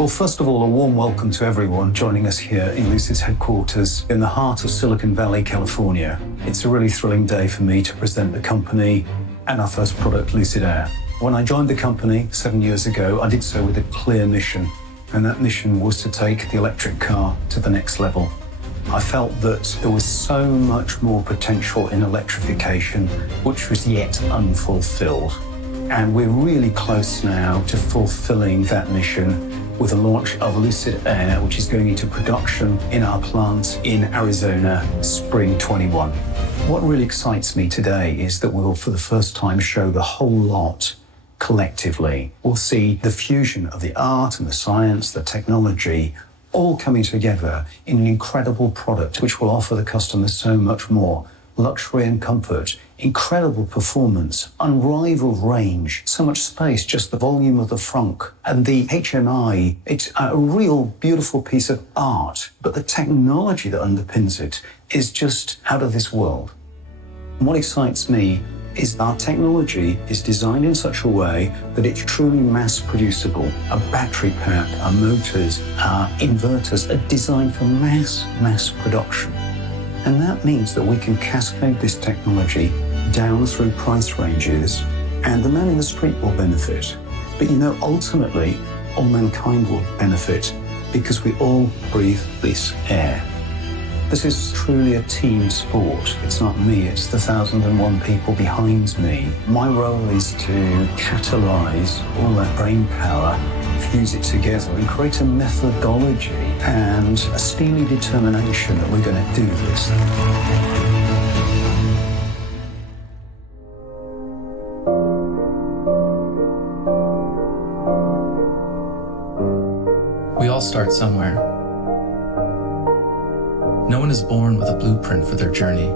Well, first of all, a warm welcome to everyone joining us here in Lucid's headquarters in the heart of Silicon Valley, California. It's a really thrilling day for me to present the company and our first product, Lucid Air. When I joined the company 7 years ago, I did so with a clear mission, and that mission was to take the electric car to the next level. I felt that there was so much more potential in electrification, which was yet unfulfilled. And we're really close now to fulfilling that mission with the launch of Lucid Air, which is going into production in our plant in Arizona, spring 21. What really excites me today is that we'll, for the first time, show the whole lot collectively. We'll see the fusion of the art and the science, the technology, all coming together in an incredible product which will offer the customer so much more. Luxury and comfort, incredible performance, unrivaled range, so much space, just the volume of the frunk. And the HMI, it's a real beautiful piece of art, but the technology that underpins it is just out of this world. And what excites me is our technology is designed in such a way that it's truly mass producible. Our battery pack, our motors, our inverters are designed for mass production. And that means that we can cascade this technology down through price ranges, and the man in the street will benefit. But you know, ultimately, all mankind will benefit because we all breathe this air. This is truly a team sport. It's not me, it's the 1,001 people behind me. My role is to catalyze all that brain power, fuse it together and create a methodology and a steely determination that we're going to do this. We all start somewhere. No one is born with a blueprint for their journey.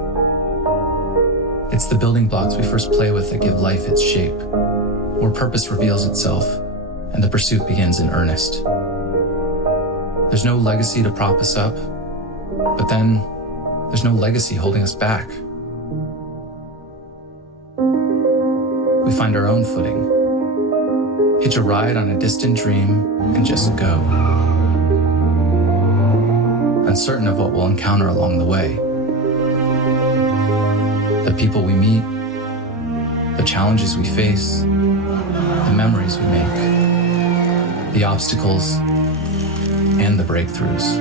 It's the building blocks we first play with that give life its shape, where purpose reveals itself and the pursuit begins in earnest. There's no legacy to prop us up, but then there's no legacy holding us back. We find our own footing, hitch a ride on a distant dream, and just go. Uncertain of what we'll encounter along the way. The people we meet, the challenges we face, the memories we make, the obstacles, and the breakthroughs.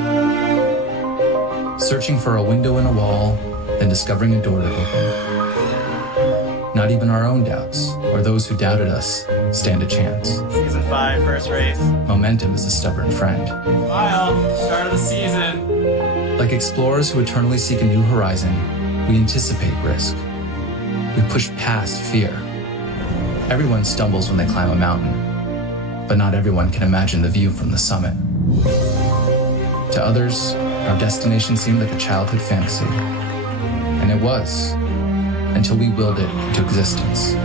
Searching for a window in a wall, then discovering a door to open. Not even our own doubts, or those who doubted us, stand a chance. Season 5, first race. Momentum is a stubborn friend. Smile, start of the season. Like explorers who eternally seek a new horizon, we anticipate risk. We push past fear. Everyone stumbles when they climb a mountain, but not everyone can imagine the view from the summit. To others, our destination seemed like a childhood fantasy, and it was, until we willed it into existence.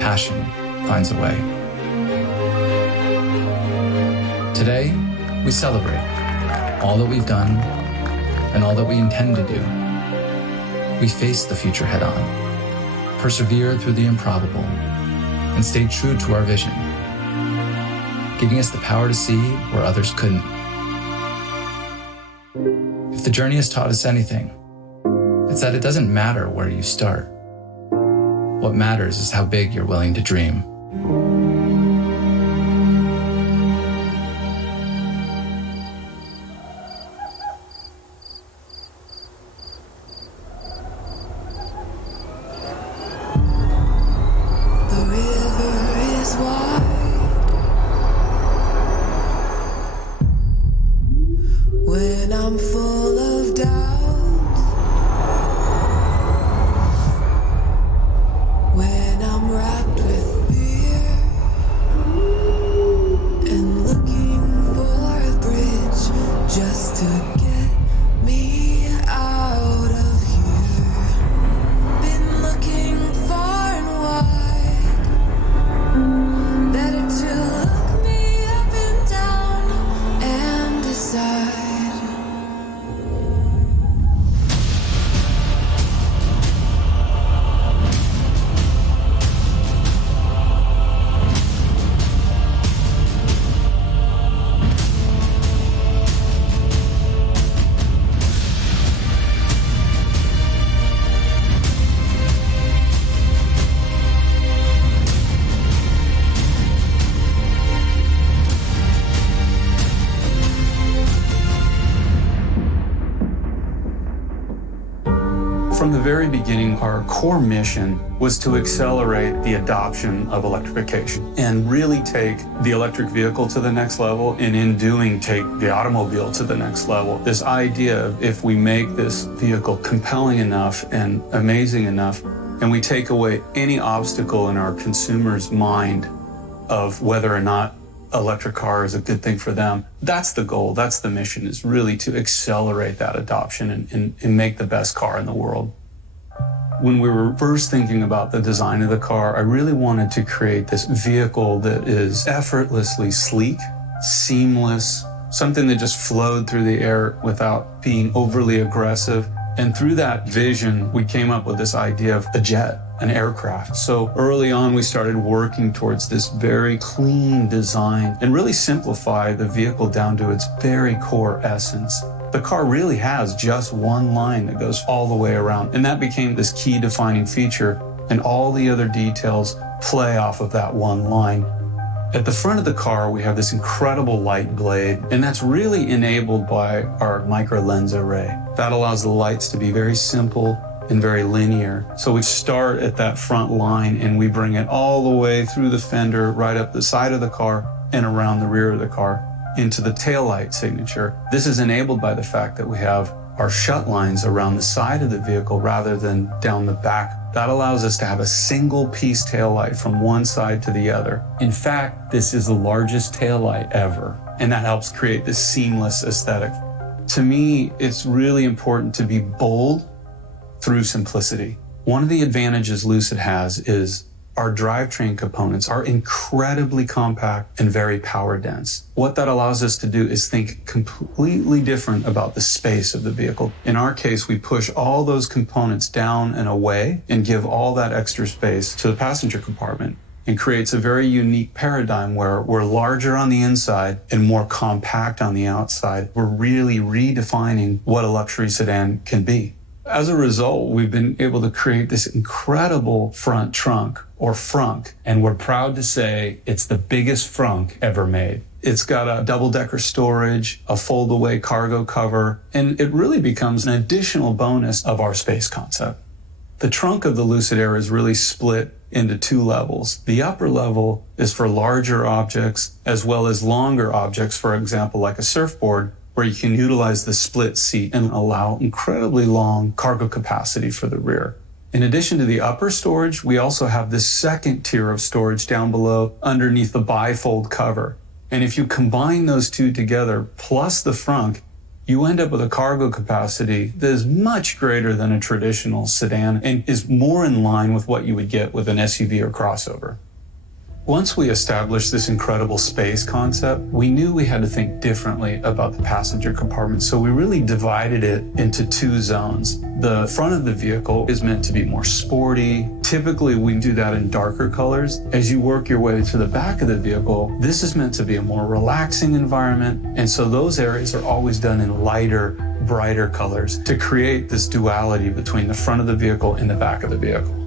Passion finds a way. Today, we celebrate all that we've done and all that we intend to do. We face the future head on, persevere through the improbable, and stay true to our vision, giving us the power to see where others couldn't. If the journey has taught us anything, it's that it doesn't matter where you start. What matters is how big you're willing to dream. When I'm full of doubt, when I'm wrapped with fear, very beginning, our core mission was to accelerate the adoption of electrification and really take the electric vehicle to the next level, and in doing, take the automobile to the next level. This idea of if we make this vehicle compelling enough and amazing enough, and we take away any obstacle in our consumer's mind of whether or not electric car is a good thing for them, that's the goal, that's the mission, is really to accelerate that adoption and make the best car in the world. When we were first thinking about the design of the car, I really wanted to create this vehicle that is effortlessly sleek, seamless, something that just flowed through the air without being overly aggressive. And through that vision, we came up with this idea of a jet, an aircraft. So early on, we started working towards this very clean design and really simplify the vehicle down to its very core essence. The car really has just one line that goes all the way around, and that became this key defining feature, and all the other details play off of that one line. At the front of the car, we have this incredible light blade, and that's really enabled by our micro lens array. That allows the lights to be very simple and very linear. So we start at that front line and we bring it all the way through the fender, right up the side of the car and around the rear of the car into the taillight signature. This is enabled by the fact that we have our shut lines around the side of the vehicle rather than down the back. That allows us to have a single piece taillight from one side to the other. In fact, this is the largest taillight ever, and that helps create this seamless aesthetic. To me, it's really important to be bold through simplicity. One of the advantages Lucid has is our drivetrain components are incredibly compact and very power dense. What that allows us to do is think completely different about the space of the vehicle. In our case, we push all those components down and away and give all that extra space to the passenger compartment, and creates a very unique paradigm where we're larger on the inside and more compact on the outside. We're really redefining what a luxury sedan can be. As a result, we've been able to create this incredible front trunk, or frunk, and we're proud to say it's the biggest frunk ever made. It's got a double-decker storage, a fold-away cargo cover, and it really becomes an additional bonus of our space concept. The trunk of the Lucid Air is really split into two levels. The upper level is for larger objects, as well as longer objects, for example, like a surfboard, where you can utilize the split seat and allow incredibly long cargo capacity for the rear. In addition to the upper storage, we also have this second tier of storage down below underneath the bifold cover. And if you combine those two together, plus the frunk, you end up with a cargo capacity that is much greater than a traditional sedan and is more in line with what you would get with an SUV or crossover. Once we established this incredible space concept, we knew we had to think differently about the passenger compartment, so we really divided it into two zones. The front of the vehicle is meant to be more sporty. Typically, we do that in darker colors. As you work your way to the back of the vehicle, this is meant to be a more relaxing environment, and so those areas are always done in lighter, brighter colors to create this duality between the front of the vehicle and the back of the vehicle.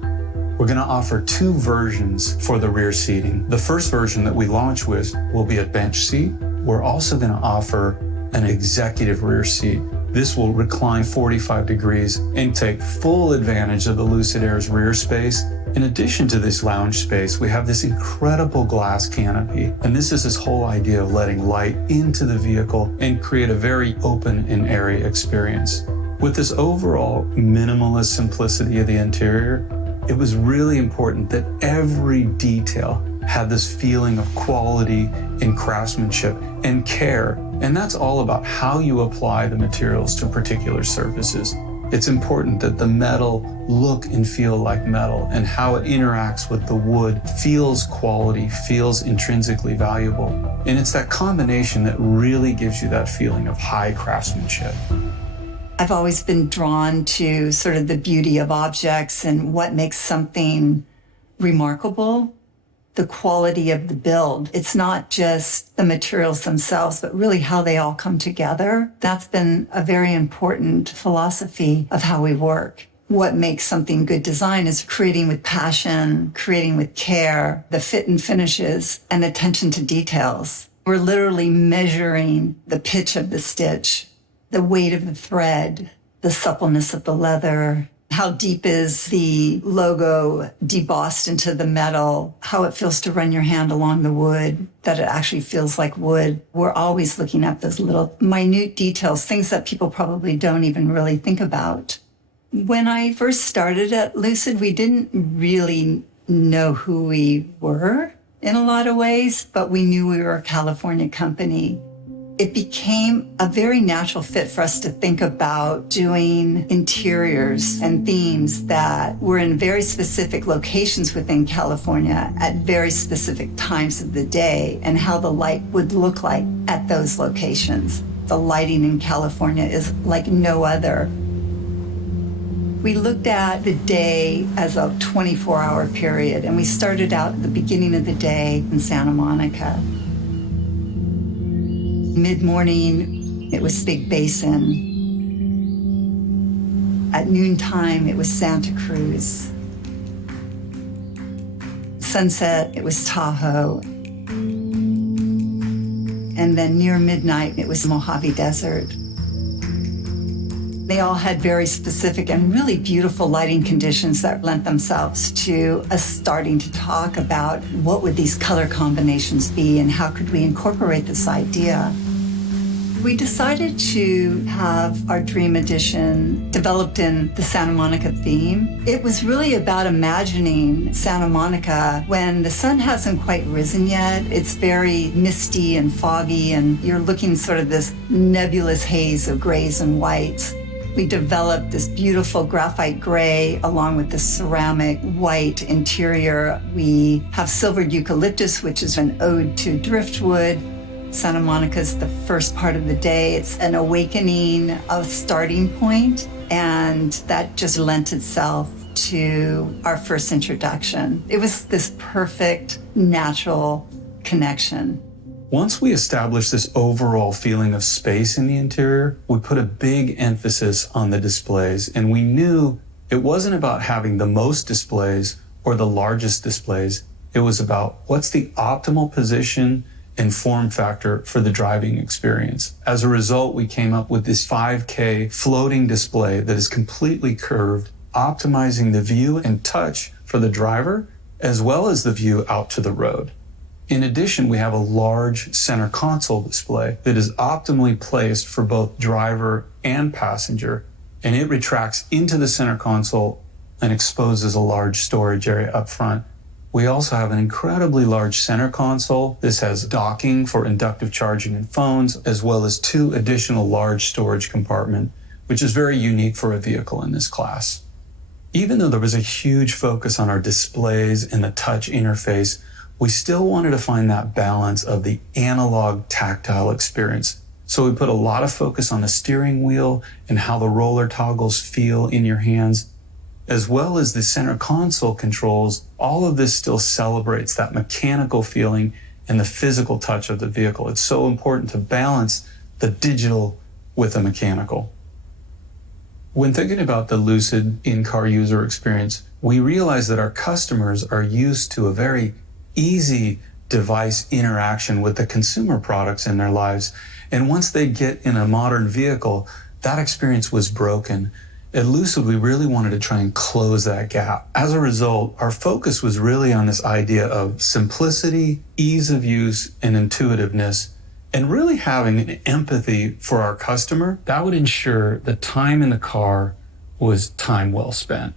We're going to offer two versions for the rear seating. The first version that we launch with will be a bench seat. We're also going to offer an executive rear seat. This will recline 45 degrees and take full advantage of the Lucid Air's rear space. In addition to this lounge space, we have this incredible glass canopy. And this is this whole idea of letting light into the vehicle and create a very open and airy experience. With this overall minimalist simplicity of the interior, it was really important that every detail had this feeling of quality and craftsmanship and care. And that's all about how you apply the materials to particular surfaces. It's important that the metal look and feel like metal, and how it interacts with the wood feels quality, feels intrinsically valuable. And it's that combination that really gives you that feeling of high craftsmanship. I've always been drawn to sort of the beauty of objects and what makes something remarkable, the quality of the build. It's not just the materials themselves, but really how they all come together. That's been a very important philosophy of how we work. What makes something good design is creating with passion, creating with care, the fit and finishes, and attention to details. We're literally measuring the pitch of the stitch, the weight of the thread, the suppleness of the leather, How deep is the logo debossed into the metal? How it feels to run your hand along the wood, that it actually feels like wood. We're always looking at those little minute details, things that people probably don't even really think about. When I first started at Lucid, we didn't really know who we were in a lot of ways, but we knew we were a California company. It became a very natural fit for us to think about doing interiors and themes that were in very specific locations within California at very specific times of the day, and how the light would look like at those locations. The lighting in California is like no other. We looked at the day as a 24-hour period, and we started out at the beginning of the day in Santa Monica. Mid-morning, it was Big Basin. At noontime, it was Santa Cruz. Sunset, it was Tahoe. And then near midnight, it was Mojave Desert. They all had very specific and really beautiful lighting conditions that lent themselves to us starting to talk about what would these color combinations be and how could we incorporate this idea. We decided to have our Dream Edition developed in the Santa Monica theme. It was really about imagining Santa Monica when the sun hasn't quite risen yet. It's very misty and foggy, and you're looking sort of this nebulous haze of grays and whites. We developed this beautiful graphite gray along with the ceramic white interior. We have silvered eucalyptus, which is an ode to driftwood. Santa Monica is the first part of the day. It's an awakening, a starting point, and that just lent itself to our first introduction. It was this perfect, natural connection. Once we established this overall feeling of space in the interior, we put a big emphasis on the displays, and we knew it wasn't about having the most displays or the largest displays. It was about what's the optimal position and form factor for the driving experience. As a result, we came up with this 5K floating display that is completely curved, optimizing the view and touch for the driver, as well as the view out to the road. In addition, we have a large center console display that is optimally placed for both driver and passenger, and it retracts into the center console and exposes a large storage area up front. We also have an incredibly large center console. This has docking for inductive charging and phones, as well as 2 additional large storage compartments, which is very unique for a vehicle in this class. Even though there was a huge focus on our displays and the touch interface, we still wanted to find that balance of the analog tactile experience. So we put a lot of focus on the steering wheel and how the roller toggles feel in your hands, as well as the center console controls. All of this still celebrates that mechanical feeling and the physical touch of the vehicle. It's so important to balance the digital with the mechanical. When thinking about the Lucid in-car user experience, we realize that our customers are used to a very easy device interaction with the consumer products in their lives. And once they get in a modern vehicle, that experience was broken. At Lucid, we really wanted to try and close that gap. As a result, our focus was really on this idea of simplicity, ease of use, and intuitiveness, and really having an empathy for our customer that would ensure the time in the car was time well spent.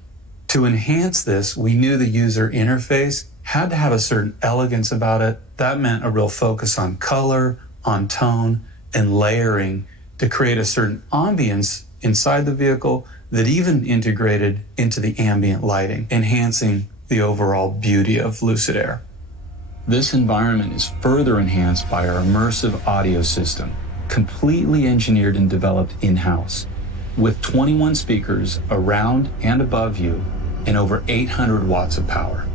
To enhance this, we knew the user interface had to have a certain elegance about it. That meant a real focus on color, on tone, and layering to create a certain ambience inside the vehicle that even integrated into the ambient lighting, enhancing the overall beauty of Lucid Air. This environment is further enhanced by our immersive audio system, completely engineered and developed in-house, with 21 speakers around and above you and over 800 watts of power.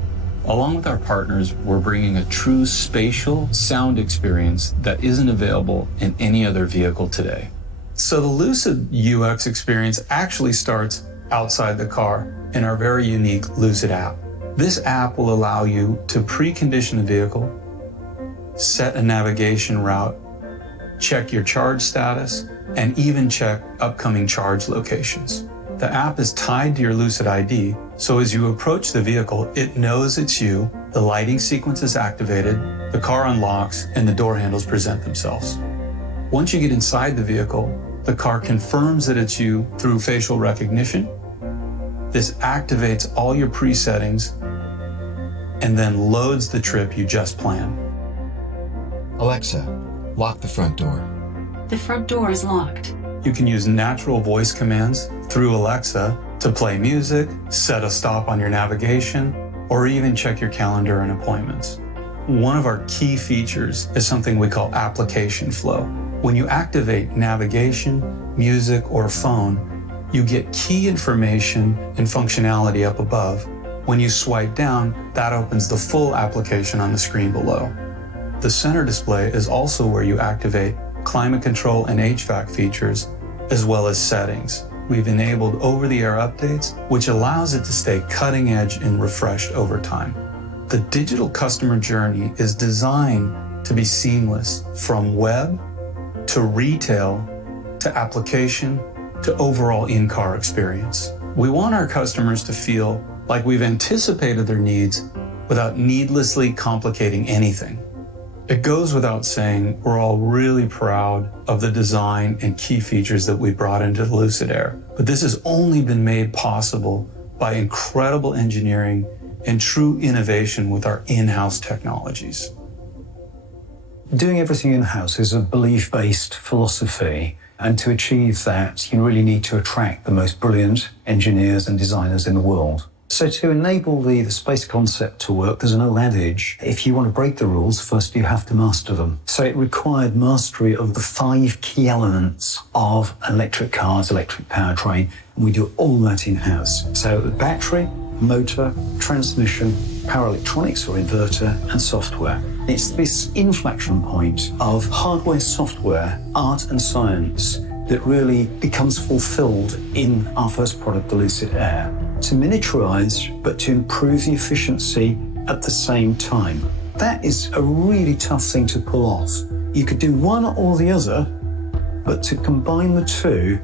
Along with our partners, we're bringing a true spatial sound experience that isn't available in any other vehicle today. So the Lucid UX experience actually starts outside the car in our very unique Lucid app. This app will allow you to precondition the vehicle, set a navigation route, check your charge status, and even check upcoming charge locations. The app is tied to your Lucid ID, so as you approach the vehicle, it knows it's you, the lighting sequence is activated, the car unlocks, and the door handles present themselves. Once you get inside the vehicle, the car confirms that it's you through facial recognition. This activates all your presettings and then loads the trip you just planned. Alexa, lock the front door. The front door is locked. You can use natural voice commands through Alexa to play music, set a stop on your navigation, or even check your calendar and appointments. One of our key features is something we call application flow. When you activate navigation, music, or phone, you get key information and functionality up above. When you swipe down, that opens the full application on the screen below. The center display is also where you activate climate control and HVAC features, as well as settings. We've enabled over-the-air updates, which allows it to stay cutting edge and refreshed over time. The digital customer journey is designed to be seamless from web to retail to application to overall in-car experience. We want our customers to feel like we've anticipated their needs without needlessly complicating anything. It goes without saying, we're all really proud of the design and key features that we brought into the Lucid Air. But this has only been made possible by incredible engineering and true innovation with our in-house technologies. Doing everything in-house is a belief-based philosophy. And to achieve that, you really need to attract the most brilliant engineers and designers in the world. So to enable the space concept to work, there's an old adage, if you want to break the rules, first you have to master them. So it required mastery of the 5 key elements of electric cars, electric powertrain, and we do all that in-house. So the battery, motor, transmission, power electronics or inverter, and software. It's this inflection point of hardware, software, art and science that really becomes fulfilled in our first product, the Lucid Air. To miniaturize, but to improve the efficiency at the same time. That is a really tough thing to pull off. You could do one or the other, but to combine the two,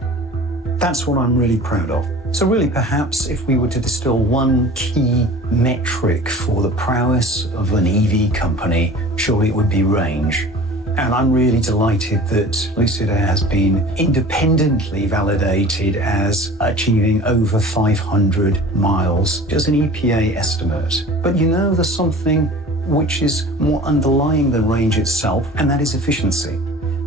that's what I'm really proud of. So really, perhaps if we were to distill one key metric for the prowess of an EV company, surely it would be range. And I'm really delighted that Lucid Air has been independently validated as achieving over 500 miles, just an EPA estimate. But you know, there's something which is more underlying than range itself, and that is efficiency.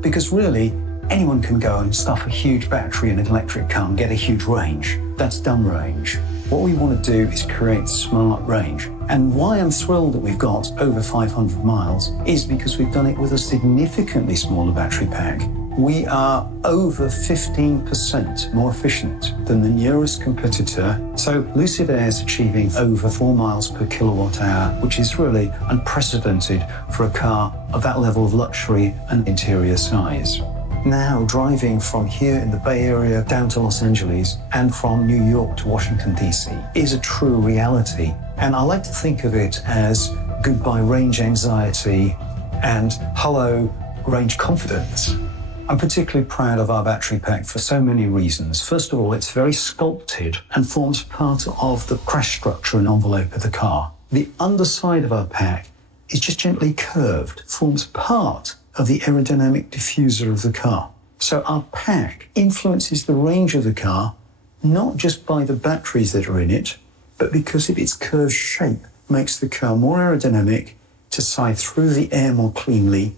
Because really, anyone can go and stuff a huge battery in an electric car and get a huge range. That's dumb range. What we want to do is create smart range. And why I'm thrilled that we've got over 500 miles is because we've done it with a significantly smaller battery pack. We are over 15% more efficient than the nearest competitor. So Lucid Air is achieving over 4 miles per kilowatt hour, which is really unprecedented for a car of that level of luxury and interior size. Now, driving from here in the Bay Area down to Los Angeles and from New York to Washington, D.C. is a true reality. And I like to think of it as goodbye range anxiety and hello range confidence. I'm particularly proud of our battery pack for so many reasons. First of all, it's very sculpted and forms part of the crash structure and envelope of the car. The underside of our pack is just gently curved, forms part of the aerodynamic diffuser of the car. So our pack influences the range of the car, not just by the batteries that are in it, but because of its curved shape, makes the car more aerodynamic to side through the air more cleanly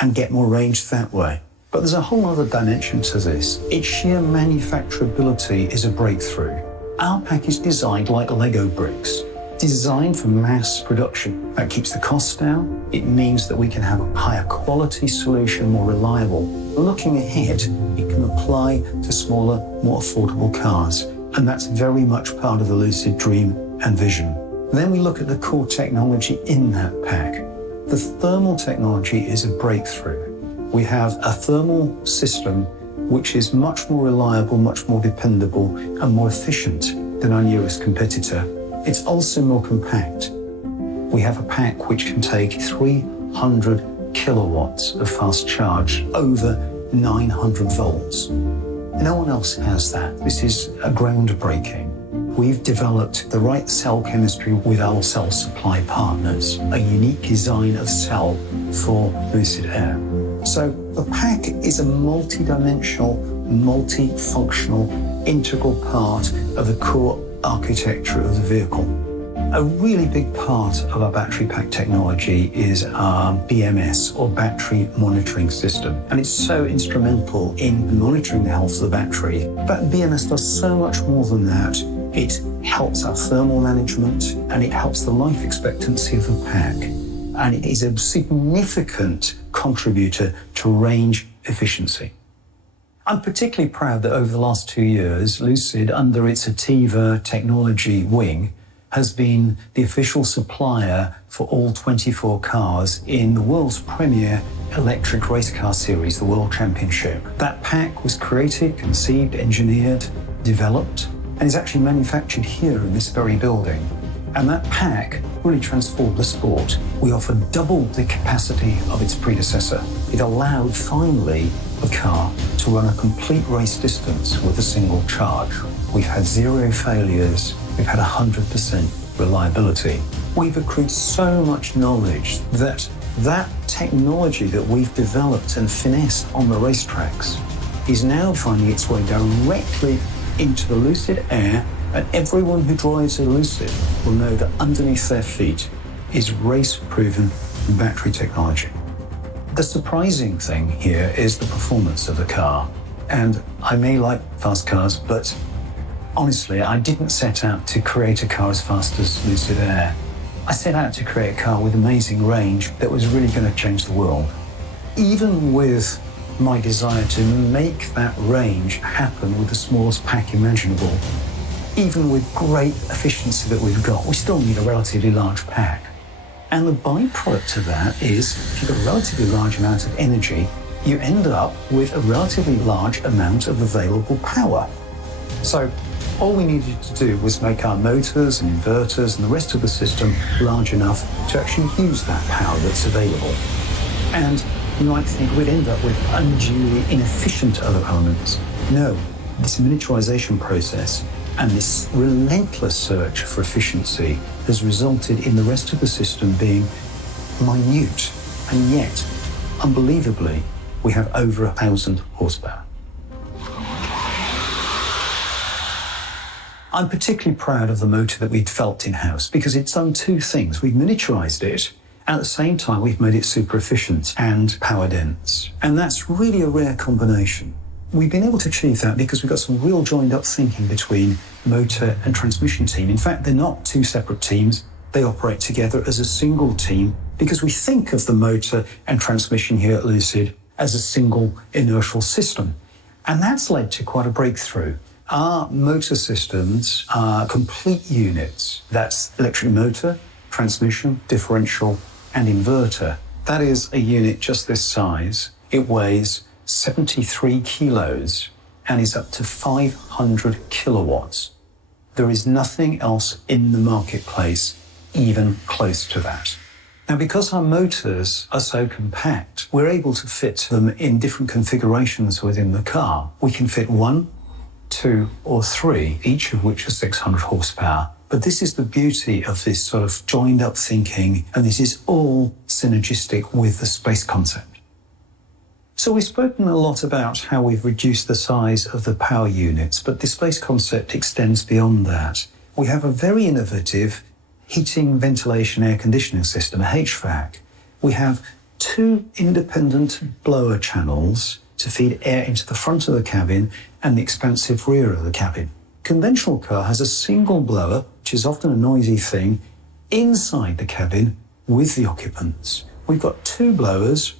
and get more range that way. But there's a whole other dimension to this. Its sheer manufacturability is a breakthrough. Our pack is designed like Lego bricks, designed for mass production. That keeps the costs down. It means that we can have a higher quality solution, more reliable. Looking ahead, it can apply to smaller, more affordable cars. And that's very much part of the Lucid dream and vision. Then we look at the core technology in that pack. The thermal technology is a breakthrough. We have a thermal system which is much more reliable, much more dependable, and more efficient than our nearest competitor. It's also more compact. We have a pack which can take 300 kilowatts of fast charge, over 900 volts. No one else has that. This is a groundbreaking. We've developed the right cell chemistry with our cell supply partners, a unique design of cell for Lucid Air. So the pack is a multi-dimensional, multifunctional, integral part of the core architecture of the vehicle. A really big part of our battery pack technology is our BMS, or battery monitoring system. And it's so instrumental in monitoring the health of the battery. But BMS does so much more than that. It helps our thermal management, and it helps the life expectancy of the pack. And it is a significant contributor to range efficiency. I'm particularly proud that over the last 2 years, Lucid, under its Ativa technology wing, has been the official supplier for all 24 cars in the world's premier electric race car series, the World Championship. That pack was created, conceived, engineered, developed, and is actually manufactured here in this very building. And that pack really transformed the sport. We offered double the capacity of its predecessor. It allowed, finally, a car to run a complete race distance with a single charge. We've had 0 failures. We've had 100% reliability. We've accrued so much knowledge that that technology that we've developed and finessed on the racetracks is now finding its way directly into the Lucid Air, and everyone who drives a Lucid will know that underneath their feet is race-proven battery technology. The surprising thing here is the performance of the car. And I may like fast cars, but honestly, I didn't set out to create a car as fast as Lucid Air. I set out to create a car with amazing range that was really going to change the world. Even with my desire to make that range happen with the smallest pack imaginable, even with great efficiency that we've got, we still need a relatively large pack. And the byproduct of that is, if you've got a relatively large amount of energy, you end up with a relatively large amount of available power. So all we needed to do was make our motors and inverters and the rest of the system large enough to actually use that power that's available. And you might think we'd end up with unduly inefficient other elements. No, this miniaturization process and this relentless search for efficiency has resulted in the rest of the system being minute, and yet, unbelievably, we have over 1,000 horsepower. I'm particularly proud of the motor that we'd developed in-house because it's done 2 things. We've miniaturized it, and at the same time, we've made it super efficient and power dense. And that's really a rare combination. We've been able to achieve that because we've got some real joined-up thinking between motor and transmission team. In fact, they're not 2 separate teams. They operate together as a single team because we think of the motor and transmission here at Lucid as a single inertial system. And that's led to quite a breakthrough. Our motor systems are complete units. That's electric motor, transmission, differential, and inverter. That is a unit just this size. It weighs 73 kilos and is up to 500 kilowatts. There is nothing else in the marketplace even close to that. Now, because our motors are so compact, we're able to fit them in different configurations within the car. We can fit 1, 2, or 3, each of which are 600 horsepower. But this is the beauty of this sort of joined-up thinking, and this is all synergistic with the space concept. So we've spoken a lot about how we've reduced the size of the power units, but the space concept extends beyond that. We have a very innovative heating, ventilation, air conditioning system, a HVAC. We have 2 independent blower channels to feed air into the front of the cabin and the expansive rear of the cabin. Conventional car has a single blower, which is often a noisy thing, inside the cabin with the occupants. We've got 2 blowers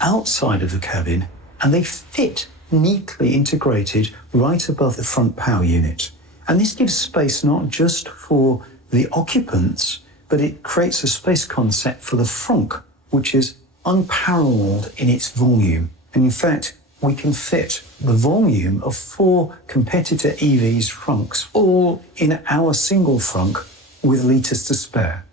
outside of the cabin, and they fit neatly integrated right above the front power unit. And this gives space not just for the occupants, but it creates a space concept for the frunk, which is unparalleled in its volume. And in fact, we can fit the volume of 4 competitor EVs' frunks all in our single frunk with litres to spare.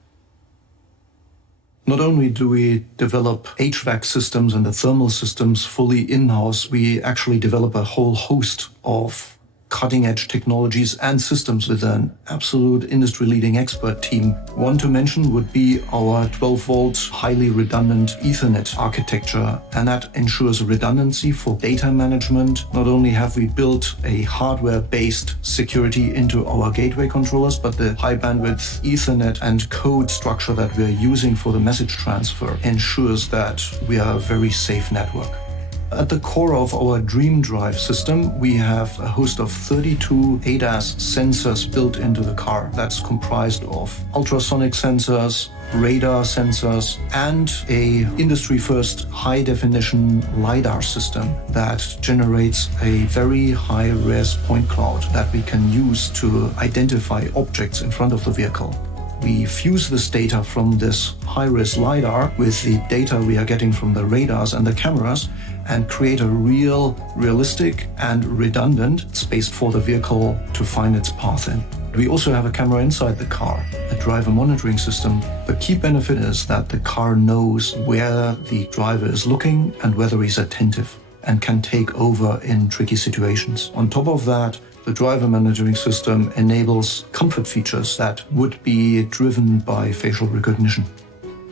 Not only do we develop HVAC systems and the thermal systems fully in-house, we actually develop a whole host of cutting-edge technologies and systems with an absolute industry-leading expert team. One to mention would be our 12-volt, highly redundant Ethernet architecture, and that ensures redundancy for data management. Not only have we built a hardware-based security into our gateway controllers, but the high-bandwidth Ethernet and code structure that we are using for the message transfer ensures that we are a very safe network. At the core of our Dream Drive system, we have a host of 32 ADAS sensors built into the car. That's comprised of ultrasonic sensors, radar sensors, and a industry-first high-definition LiDAR system that generates a very high-res point cloud that we can use to identify objects in front of the vehicle. We fuse this data from this high-res LiDAR with the data we are getting from the radars and the cameras and create a realistic and redundant space for the vehicle to find its path in. We also have a camera inside the car, a driver monitoring system. The key benefit is that the car knows where the driver is looking and whether he's attentive and can take over in tricky situations. On top of that, the driver monitoring system enables comfort features that would be driven by facial recognition.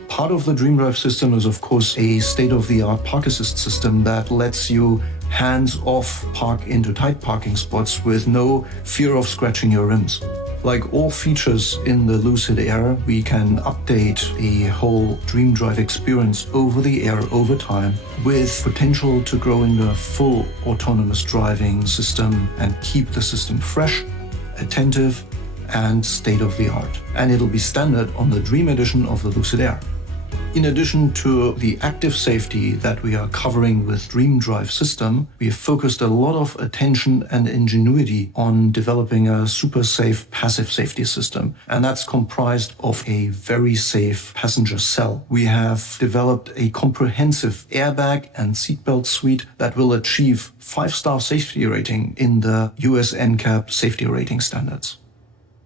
Part of the Dream Drive system is, of course, a state-of-the-art park assist system that lets you hands-off park into tight parking spots with no fear of scratching your rims. Like all features in the Lucid Air, we can update the whole Dream Drive experience over the air over time with potential to grow into a full autonomous driving system and keep the system fresh, attentive, and state-of-the-art. And it'll be standard on the Dream Edition of the Lucid Air. In addition to the active safety that we are covering with Dream Drive system, we have focused a lot of attention and ingenuity on developing a super safe passive safety system. And that's comprised of a very safe passenger cell. We have developed a comprehensive airbag and seatbelt suite that will achieve 5-star safety rating in the US NCAP safety rating standards.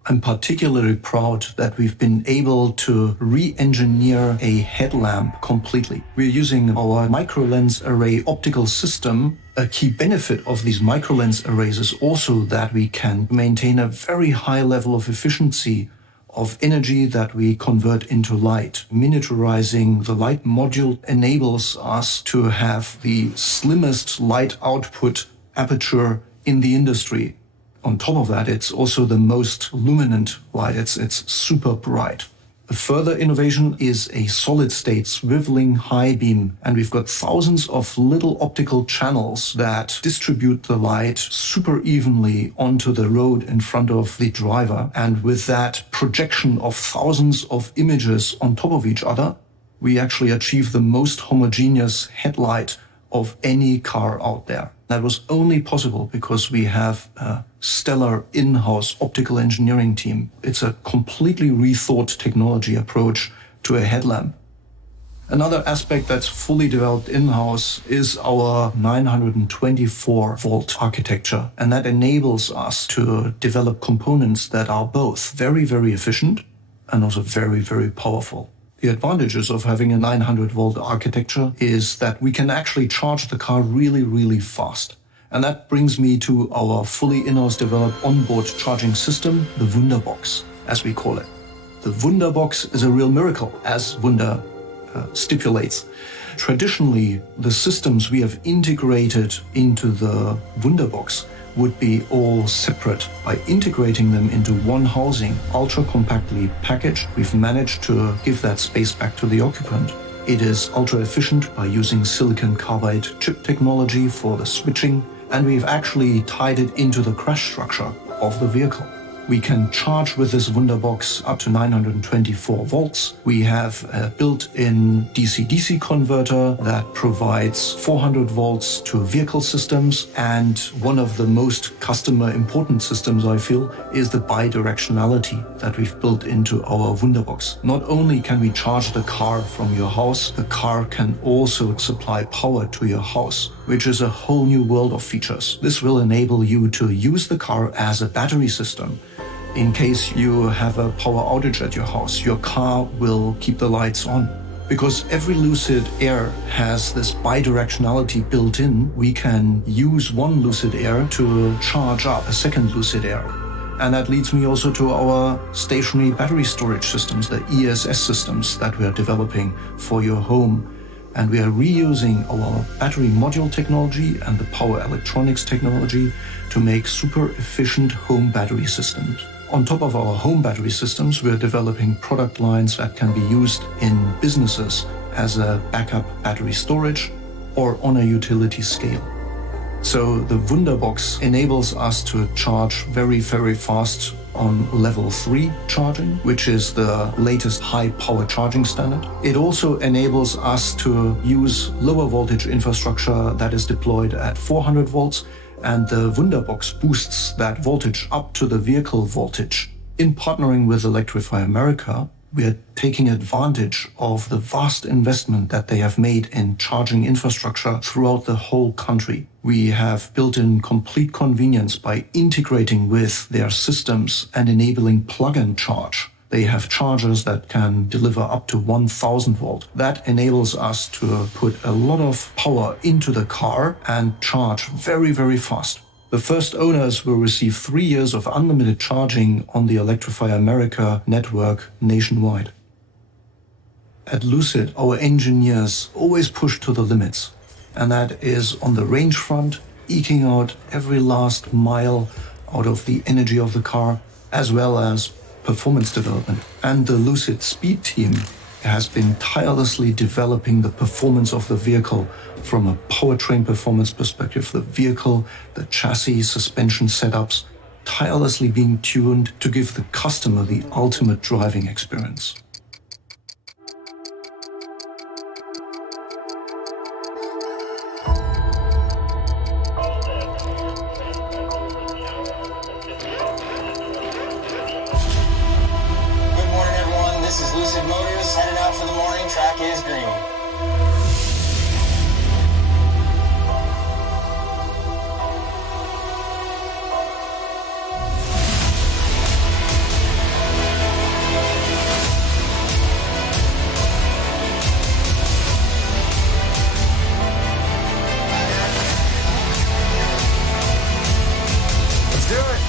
I'm particularly proud that we've been able to re-engineer a headlamp completely. We're using our microlens array optical system. A key benefit of these microlens arrays is also that we can maintain a very high level of efficiency of energy that we convert into light. Miniaturizing the light module enables us to have the slimmest light output aperture in the industry. On top of that, it's also the most luminant light. It's super bright. A further innovation is a solid-state swiveling high beam, and we've got thousands of little optical channels that distribute the light super evenly onto the road in front of the driver. And with that projection of thousands of images on top of each other, we actually achieve the most homogeneous headlight of any car out there. That was only possible because we have a stellar in-house optical engineering team. It's a completely rethought technology approach to a headlamp. Another aspect that's fully developed in-house is our 924-volt architecture, and that enables us to develop components that are both very, very efficient and also very, very powerful. The advantages of having a 900-volt architecture is that we can actually charge the car really, really fast. And that brings me to our fully in-house developed onboard charging system, the Wunderbox, as we call it. The Wunderbox is a real miracle, as Wunder stipulates. Traditionally, the systems we have integrated into the Wunderbox would be all separate. By integrating them into one housing, ultra-compactly packaged, we've managed to give that space back to the occupant. It is ultra-efficient by using silicon carbide chip technology for the switching, and we've actually tied it into the crash structure of the vehicle. We can charge with this Wunderbox up to 924 volts. We have a built-in DC-DC converter that provides 400 volts to vehicle systems. And one of the most customer important systems, I feel, is the bidirectionality that we've built into our Wunderbox. Not only can we charge the car from your house, the car can also supply power to your house, which is a whole new world of features. This will enable you to use the car as a battery system. In case you have a power outage at your house, your car will keep the lights on. Because every Lucid Air has this bidirectionality built in, we can use one Lucid Air to charge up a second Lucid Air. And that leads me also to our stationary battery storage systems, the ESS systems that we are developing for your home. And we are reusing our battery module technology and the power electronics technology to make super efficient home battery systems. On top of our home battery systems, we are developing product lines that can be used in businesses as a backup battery storage or on a utility scale. So the Wunderbox enables us to charge very, very fast on level 3 charging, which is the latest high power charging standard. It also enables us to use lower voltage infrastructure that is deployed at 400 volts, and the Wunderbox boosts that voltage up to the vehicle voltage. In partnering with Electrify America, we are taking advantage of the vast investment that they have made in charging infrastructure throughout the whole country. We have built in complete convenience by integrating with their systems and enabling plug-and charge. They have chargers that can deliver up to 1000 volt. That enables us to put a lot of power into the car and charge very, very fast. The first owners will receive 3 years of unlimited charging on the Electrify America network nationwide. At Lucid, our engineers always push to the limits, and that is on the range front, eking out every last mile out of the energy of the car, as well as performance development. And the Lucid Speed team has been tirelessly developing the performance of the vehicle from a powertrain performance perspective, the vehicle, the chassis, suspension setups, tirelessly being tuned to give the customer the ultimate driving experience. This is Lucid Motors, heading out for the morning. Track is green. Let's do it.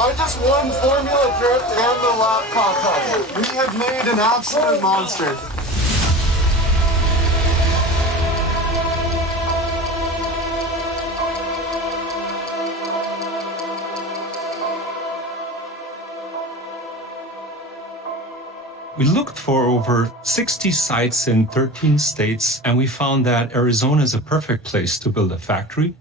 I just won Formula Drift and the lap contest. We have made an absolute monster. We looked for over 60 sites in 13 states, and we found that Arizona is a perfect place to build a factory.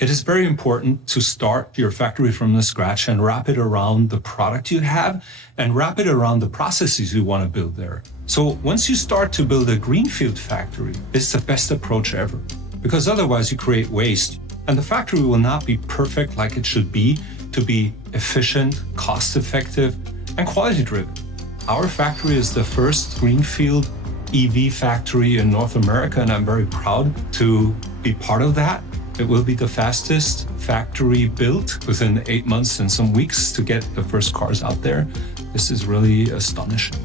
It is very important to start your factory from the scratch and wrap it around the product you have and wrap it around the processes you want to build there. So once you start to build a greenfield factory, it's the best approach ever, because otherwise you create waste and the factory will not be perfect like it should be to be efficient, cost-effective, and quality-driven. Our factory is the first greenfield EV factory in North America, and I'm very proud to be part of that. It will be the fastest factory built within 8 months and some weeks to get the first cars out there. This is really astonishing.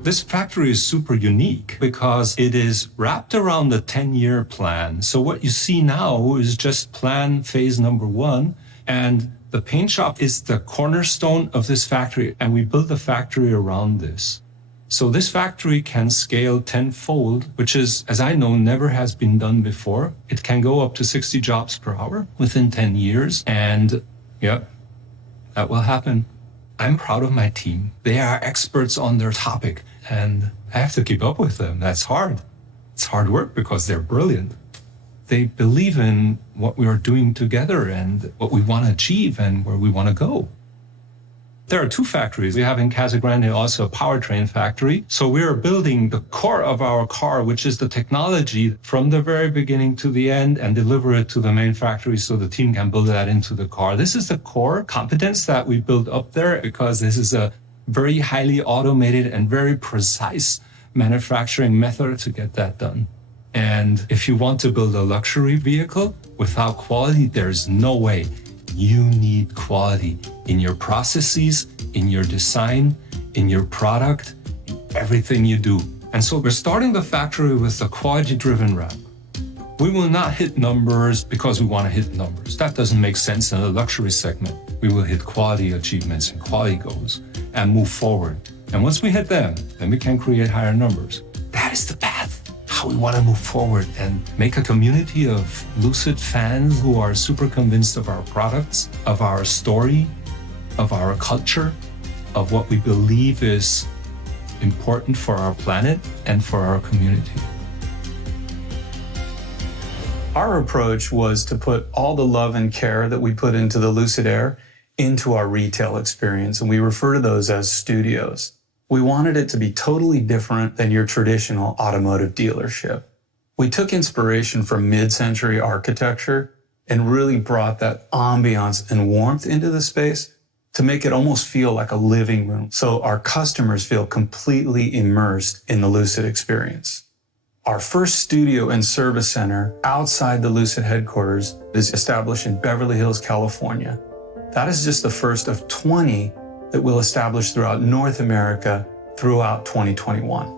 This factory is super unique because it is wrapped around the 10-year plan. So what you see now is just plan phase number 1, and the paint shop is the cornerstone of this factory, and we built the factory around this. So this factory can scale tenfold, which is, as I know, never has been done before. It can go up to 60 jobs per hour within 10 years. And yeah, that will happen. I'm proud of my team. They are experts on their topic, and I have to keep up with them. That's hard. It's hard work because they're brilliant. They believe in what we are doing together and what we want to achieve and where we want to go. There are two factories. We have in Casa Grande also a powertrain factory. So we are building the core of our car, which is the technology from the very beginning to the end, and deliver it to the main factory so the team can build that into the car. This is the core competence that we built up there because this is a very highly automated and very precise manufacturing method to get that done. And if you want to build a luxury vehicle without quality, there's no way. You need quality in your processes, in your design, in your product, in everything you do. And so we're starting the factory with a quality-driven ramp. We will not hit numbers because we want to hit numbers. That doesn't make sense in a luxury segment. We will hit quality achievements and quality goals and move forward. And once we hit them, then we can create higher numbers. That is the path. How we want to move forward and make a community of Lucid fans who are super convinced of our products, of our story, of our culture, of what we believe is important for our planet and for our community. Our approach was to put all the love and care that we put into the Lucid Air into our retail experience, and we refer to those as studios. We wanted it to be totally different than your traditional automotive dealership. We took inspiration from mid-century architecture and really brought that ambiance and warmth into the space to make it almost feel like a living room, so our customers feel completely immersed in the Lucid experience. Our first studio and service center outside the Lucid headquarters is established in Beverly Hills, California. That is just the first of 20 that we'll establish throughout North America throughout 2021.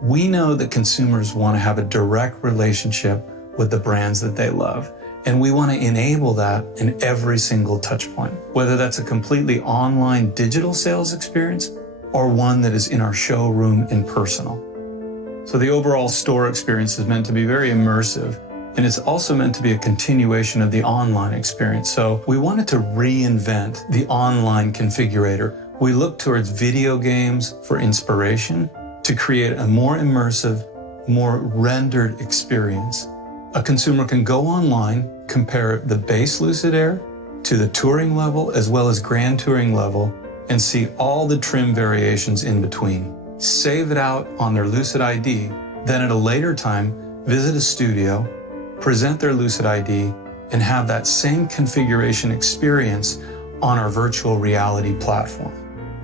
We know that consumers want to have a direct relationship with the brands that they love, and we want to enable that in every single touch point, whether that's a completely online digital sales experience or one that is in our showroom and personal. So the overall store experience is meant to be very immersive, and it's also meant to be a continuation of the online experience. So we wanted to reinvent the online configurator. We looked towards video games for inspiration to create a more immersive, more rendered experience. A consumer can go online, compare the base Lucid Air to the touring level as well as grand touring level, and see all the trim variations in between. Save it out on their Lucid ID, then at a later time, visit a studio, present their Lucid ID, and have that same configuration experience on our virtual reality platform.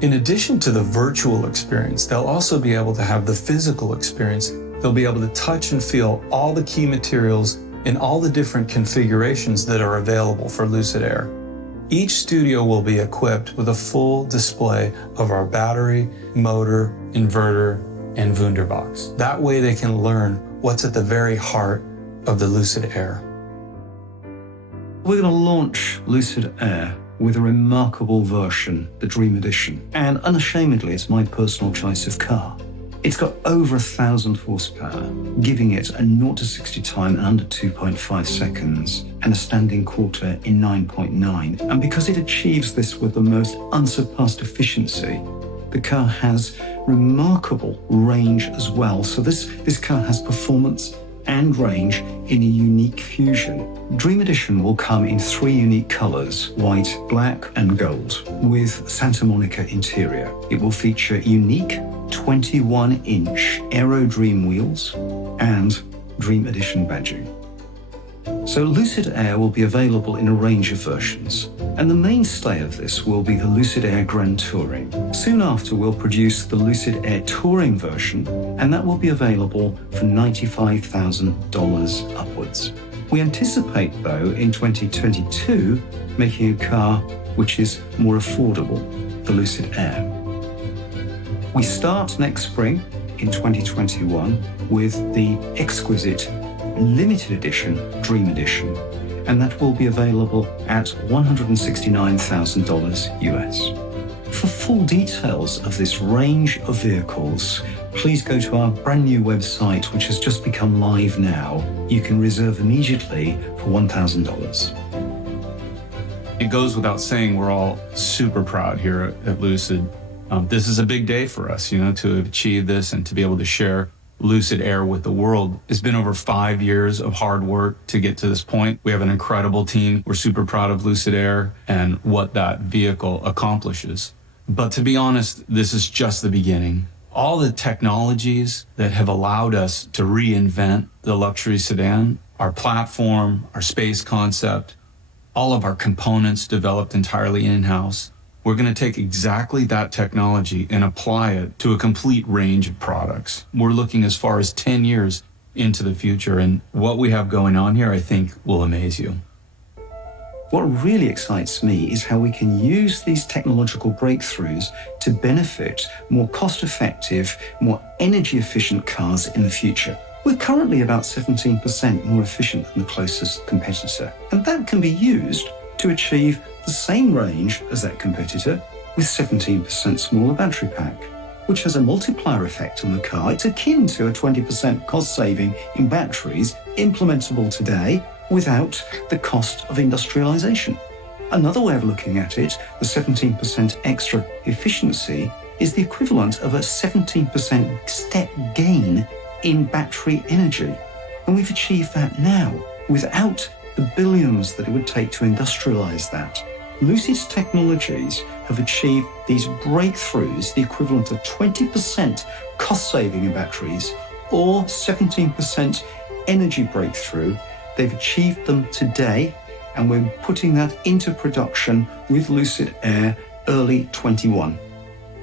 In addition to the virtual experience, they'll also be able to have the physical experience. They'll be able to touch and feel all the key materials in all the different configurations that are available for Lucid Air. Each studio will be equipped with a full display of our battery, motor, inverter, and Wunderbox. That way they can learn what's at the very heart of the Lucid Air. We're going to launch Lucid Air with a remarkable version, the Dream Edition. And unashamedly, it's my personal choice of car. It's got over 1,000 horsepower, giving it a 0 to 60 time in under 2.5 seconds and a standing quarter in 9.9. And because it achieves this with the most unsurpassed efficiency, the car has remarkable range as well. So this car has performance and range in a unique fusion. Dream Edition will come in 3 unique colors, white, black, and gold, with Santa Monica interior. It will feature unique 21-inch Aero Dream wheels and Dream Edition badging. So Lucid Air will be available in a range of versions, and the mainstay of this will be the Lucid Air Grand Touring. Soon after, we'll produce the Lucid Air Touring version, and that will be available for $95,000 upwards. We anticipate, though, in 2022, making a car which is more affordable, the Lucid Air. We start next spring in 2021 with the exquisite limited edition Dream Edition, and that will be available at $169,000 US. For full details of this range of vehicles, please go to our brand new website, which has just become live now. You can reserve immediately for $1,000. It goes without saying we're all super proud here at Lucid. This is a big day for us, to achieve this and to be able to share Lucid Air with the world. It's been over 5 years of hard work to get to this point. We have an incredible team. We're super proud of Lucid Air and what that vehicle accomplishes. But to be honest, this is just the beginning. All the technologies that have allowed us to reinvent the luxury sedan, our platform, our space concept, all of our components developed entirely in-house, we're going to take exactly that technology and apply it to a complete range of products. We're looking as far as 10 years into the future, and what we have going on here, I think, will amaze you. What really excites me is how we can use these technological breakthroughs to benefit more cost-effective, more energy-efficient cars in the future. We're currently about 17% more efficient than the closest competitor, and that can be used to achieve the same range as that competitor with 17% smaller battery pack, which has a multiplier effect on the car. It's akin to a 20% cost saving in batteries implementable today without the cost of industrialization. Another way of looking at it, the 17% extra efficiency is the equivalent of a 17% step gain in battery energy. And we've achieved that now without the billions that it would take to industrialize that. Lucid's technologies have achieved these breakthroughs, the equivalent of 20% cost saving in batteries or 17% energy breakthrough. They've achieved them today, and we're putting that into production with Lucid Air early 21.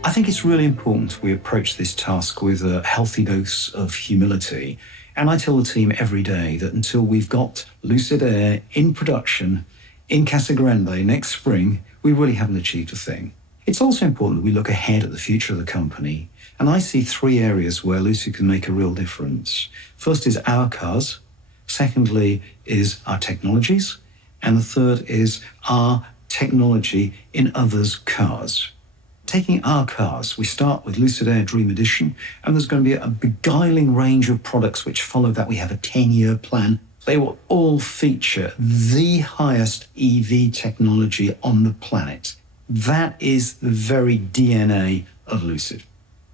I think it's really important we approach this task with a healthy dose of humility. And I tell the team every day that until we've got Lucid Air in production in Casa Grande next spring, we really haven't achieved a thing. It's also important that we look ahead at the future of the company. And I see 3 areas where Lucid can make a real difference. First is our cars. Secondly is our technologies. And the third is our technology in others' cars. Taking our cars, we start with Lucid Air Dream Edition, and there's going to be a beguiling range of products which follow that. We have a 10-year plan. They will all feature the highest EV technology on the planet. That is the very DNA of Lucid.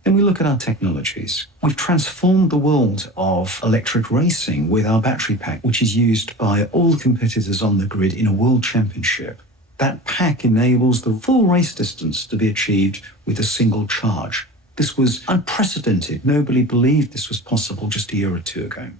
Then we look at our technologies. We've transformed the world of electric racing with our battery pack, which is used by all the competitors on the grid in a world championship. That pack enables the full race distance to be achieved with a single charge. This was unprecedented. Nobody believed this was possible just a year or 2 ago.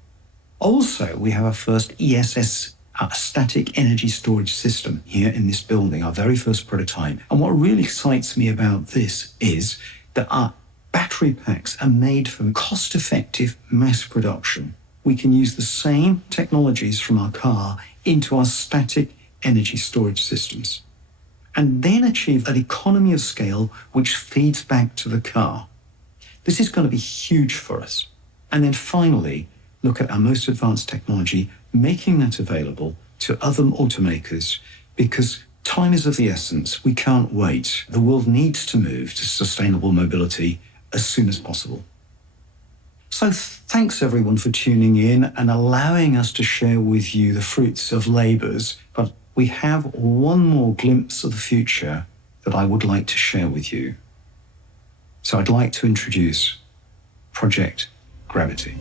Also, we have our first ESS, our static energy storage system here in this building, our very first prototype. And what really excites me about this is that our battery packs are made for cost-effective mass production. We can use the same technologies from our car into our static energy storage systems, and then achieve an economy of scale which feeds back to the car. This is going to be huge for us. And then finally, look at our most advanced technology, making that available to other automakers, because time is of the essence. We can't wait. The world needs to move to sustainable mobility as soon as possible. So thanks everyone for tuning in and allowing us to share with you the fruits of labors. But we have one more glimpse of the future that I would like to share with you. So I'd like to introduce Project Gravity.